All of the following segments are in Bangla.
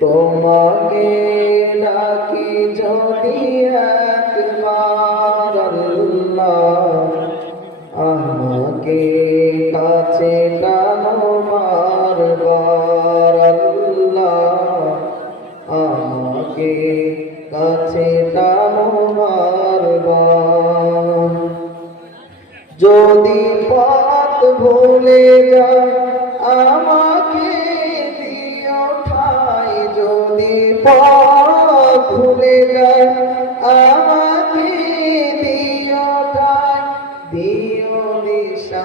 তোমাকে ডাকি যদি একবার আল্লাহ, আমাকে কাছে টানো বারবার আল্লাহ, আমাকে কাছে টানো বারবার। যদি পথ ভুলে যায় আমাকে দিও ঠাই, যদি পথ ভুলে যায় আমাকে দিও ঠাই, দিও দিশা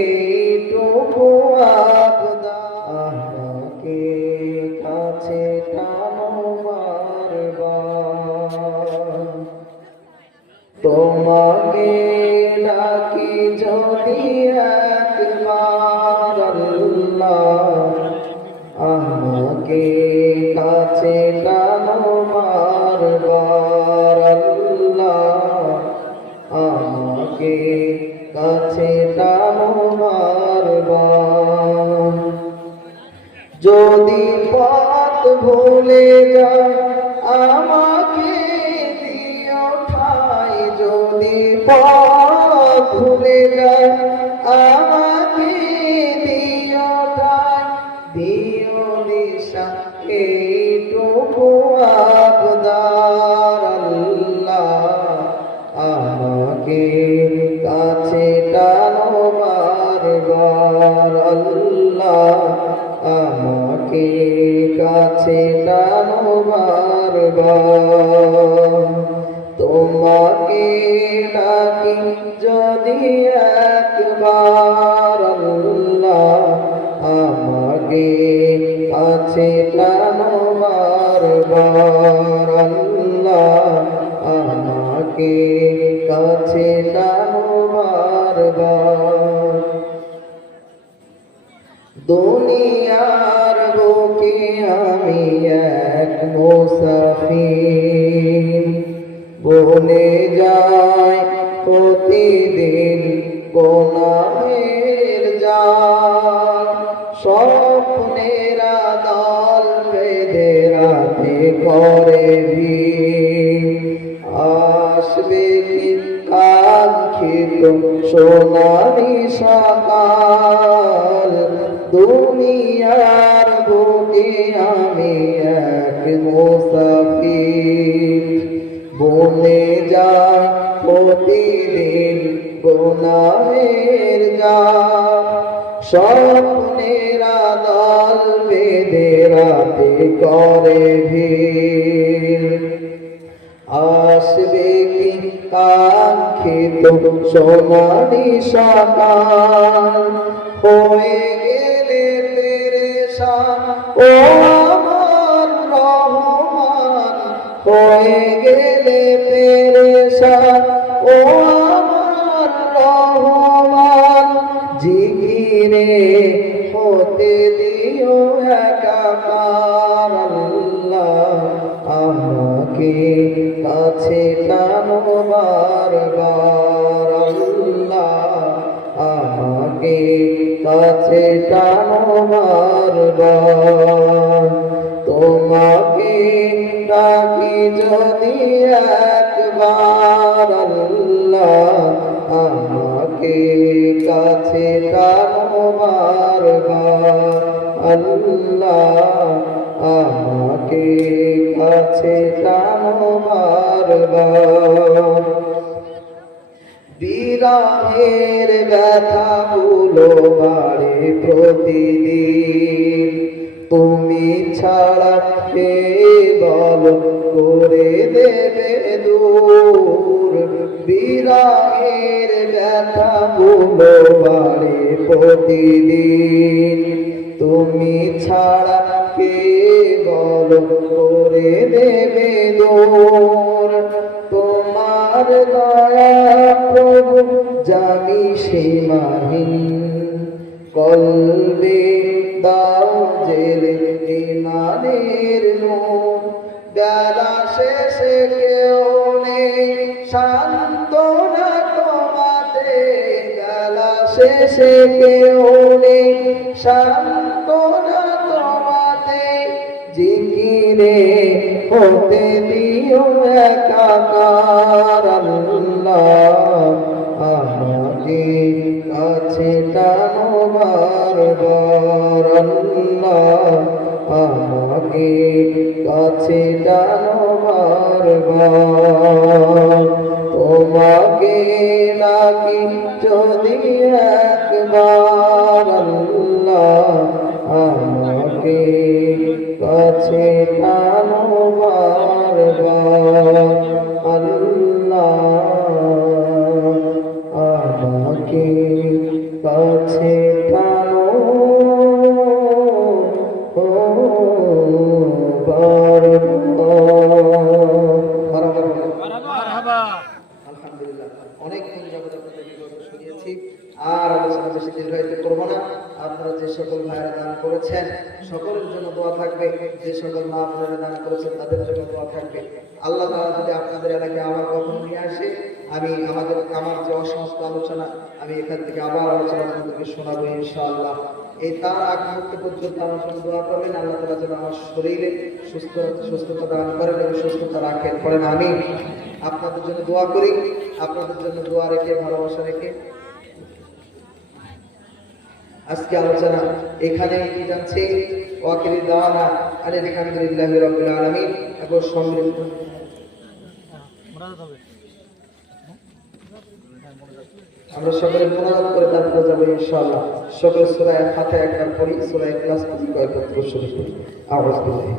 এইটুকু আবদার, আমাকে কাছে টানো বারবার। তোমাকে ডাকি যদি একবার আল্লাহ, আমাকে কাছে টানো বারবার আল্লাহ, আমাকে কাছে টানো বারবার। যদি পথ ভুলে যায় আমাকে দিও ঠাই, যদি পথ ভুলে যায় আমাকে দিও ঠাই, দিও দিশা এইটুকু আবদার আল্লাহ, আমাকে কাছে টানো বারবার আল্লাহ, আমাকে কাছে টানো বারবার। তোমাকে ডাকি যদি একবার আল্লাহ, আমাকে কাছে টানো বারবার আল্লাহ, আমাকে কাছে টানো বারবার। দুনিয়ার বুকে আমি এক মুসাফির, বনে যায় প্রতিদিন গোনাহের জাল, স্বপ্নেরা দল বেঁধে রাতে করে ভিড়, আসবে কি কাঙ্ক্ষিত সোনালি সকাল। দুনিয়ার বুকে আমি এক মুসাফির, বনে যায় প্রতিদিন গুনাহের জাল, স্বপ্নেরা দল বেঁধে রাতে করে ভিড়, আসবে কি কাঙ্ক্ষিত সোনালি সকাল। হয়ে গেলে পেরেশান ও আমার রহমান, হয়ে গেলে পেরেশান ও আমার রহমান, জিকিরে হতে দিও একাকার আল্লাহ, আমাকে কাছে টানো বারবার আল্লাহ, আমাকে কাছে টানো বারবার। তোমাকে ডাকি যদি একবার আল্লাহ, আমাকে কাছে টানো বারবার আল্লাহ, আমাকে কাছে টানো বারবার। বিরহের ব্যথাগুলো বাড়ে প্রতিদিন, তুমি ছাড়া কে বল করে দেবে দূর। বিরহের ব্যথাগুলো বাড়ে প্রতিদিন, তুমি ছাড়া কে বল করে দেবে দূর। তোমার দয়া প্রভু জানি সীমাহীন, কলবে দাও জেলে ইমানের নূর। বেলা শেষে কেউ নেই সান্ত্বনা তোমাতে, বেলা শেষে কেউ নেই সান্ত্বনা তোমাতে, জিকিরে হতে দিও একাকার আল্লাহ আমাকে কাছে টানো বারবার আল্লাহ আমাকে কাছে টানো বারবার তোমাকে নাকি যদি একবার আল্লাহ আমাকে কাছে টানো বারবার আল্লাহ আমাকে কাছে টানো আলহামদুলিল্লাহ অনেকক্ষণ যাবত আপনাদেরকে গল্প শুনিয়েছি আর আলোচনা বেশি দীর্ঘায়িত করবো না আপনারা যে সকল ভাইয়েরা দান করেছেন সকলের জন্য দোয়া থাকবে যে সকল মা বোনেরা দান করেছেন তাদের জন্য দোয়া থাকবে আল্লাহ তাআলা যদি আপনাদের এলাকায় আবার কখনো নিয়ে আসে আমি আমার যে অসমস্ত আলোচনা আমি এখান থেকে আবার আলোচনা আপনাদেরকে শোনাবো ইনশাআল্লাহ এই তার আগ মুহূর্ত পর্যন্ত আমার জন্য দোয়া করবেন আল্লাহ তাআলা যেন আমার শরীরে সুস্থতা দান করেন এবং সুস্থতা রাখেন করেন আমি আপনাদের জন্য দোয়া করি আপনাদের জন্য দোয়া রেখে ভালোবাসা রেখে আজকে আলোচনা এখানে কি জানছে ওয়াকিরি দাওয়ানা আলহামদুলিল্লাহি রাব্বিল আলামিন এবং সমৃদ্ধ আমরা সকলে মোনাজাত করে তারপরে যাবো ইনশাআল্লাহ সকলে সূরা ফাতিহা একবার পড়ি সূরা ইখলাস পড়ি কয়েকবার শুরু করি আওয়াজ বিল্লাহি